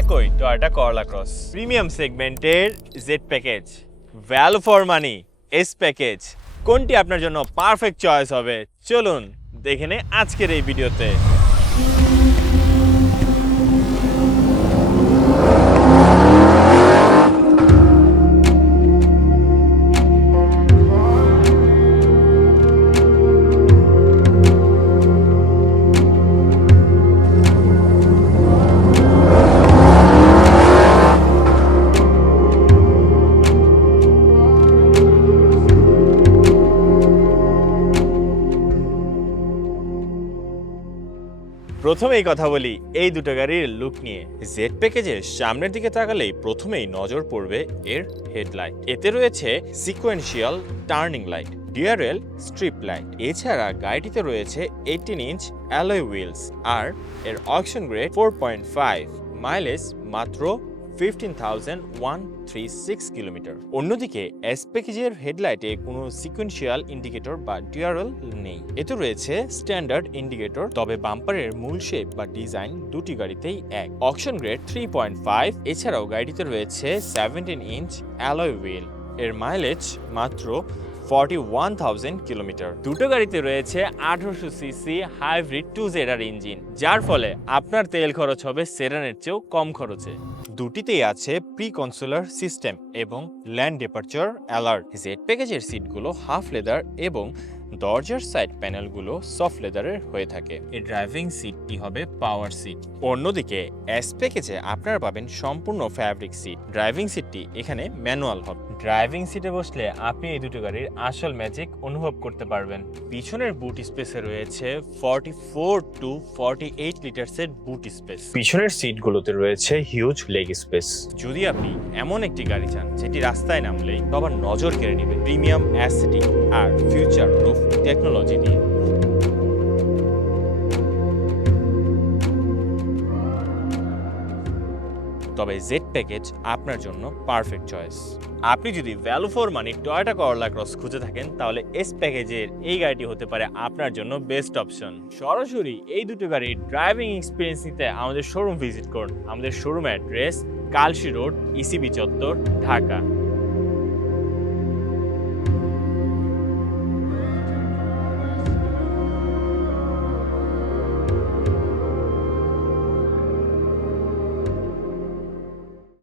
একই টয়োটা করলা cross premium সেগমেন্টের Z package, value for money S package, কোনটি আপনার জন্য পারফেক্ট চয়েস হবে চলুন দেখে নে আজকের এই ভিডিওতে। প্রথমেই কথা বলি এই দুটো গাড়ির লুক নিয়ে। জেড প্যাকেজের সামনের দিকে তাকালেই প্রথমেই নজর পড়বে এর হেডলাইট। এতে রয়েছে sequential turning light, DRL strip light. এছাড়া গাড়িটিতে রয়েছে 18 ইঞ্চ অ্যালয় হুইলস আর এর অকশন গ্রেড 4.5, মাইলেজ মাত্র 15,136 কিলোমিটার। অন্যদিকে এস প্যাকেজের হেডলাইটে কোনো সিকোয়েন্সিয়াল ইন্ডিকেটর বা ডিআরএল নেই। এতে রয়েছে স্ট্যান্ডার্ড ইন্ডিকেটর, তবে বাম্পারের মূল শেপ বা ডিজাইন দুটি গাড়িতেই এক। Auction grade 3.5। এছাড়াও গাড়িটিতে রয়েছে 17 ইঞ্চ অ্যালয় হুইল। এর মাইলেজ মাত্র 41,000 কিলোমিটার। দুটো গাড়িতে রয়েছে 1800 সিসি হাইব্রিড 2ZR ইঞ্জিন, যার ফলে আপনার তেল খরচ হবে সেডানের চেয়েও কম খরচে। দুটিতেই আছে প্রি কনসোলার সিস্টেম এবং ল্যান্ড ডিপারচার অ্যালার্ট। জেড প্যাকেজের সিটগুলো হাফ লেদার এবং দরজার সাইড প্যানেলগুলো সফট লেদারের হয়ে থাকে। এই ড্রাইভিং সিটটি হবে পাওয়ার সিট। অন্যদিকে এস প্যাকেজে আপনারা পাবেন সম্পূর্ণ ফ্যাব্রিক সিট। ড্রাইভিং সিটটি এখানে ম্যানুয়াল হবে। ড্রাইভিং সিটে বসলে আপনি এই দুটো গাড়ির আসল ম্যাজিক অনুভব করতে পারবেন। পিছনের বুট স্পেসে রয়েছে 44 টু 48 লিটারসের বুট স্পেস। পিছনের সিটগুলোতে রয়েছে হিউজ লেগ স্পেস। যদি আপনি এমন একটি গাড়ি চান যেটি রাস্তায় নামলেই সবার নজর কেড়ে নেবে প্রিমিয়াম অ্যাসথেটিক আর ফিউচার প্রুফ টেকনোলজি দিয়ে, তবে জেড প্যাকেজ আপনার জন্য পারফেক্ট চয়েস। আপনি যদি ভ্যালু ফর মানি টয়োটা করলা ক্রস খুঁজে থাকেন তাহলে এস প্যাকেজের এই গাড়িটি হতে পারে আপনার জন্য বেস্ট অপশন। সরাসরি এই দুটো গাড়ির ড্রাইভিং এক্সপিরিয়েন্স নিতে আমাদের শোরুম ভিজিট করুন। আমাদের showroom address Kalshi road, ECB চত্বর, ঢাকা।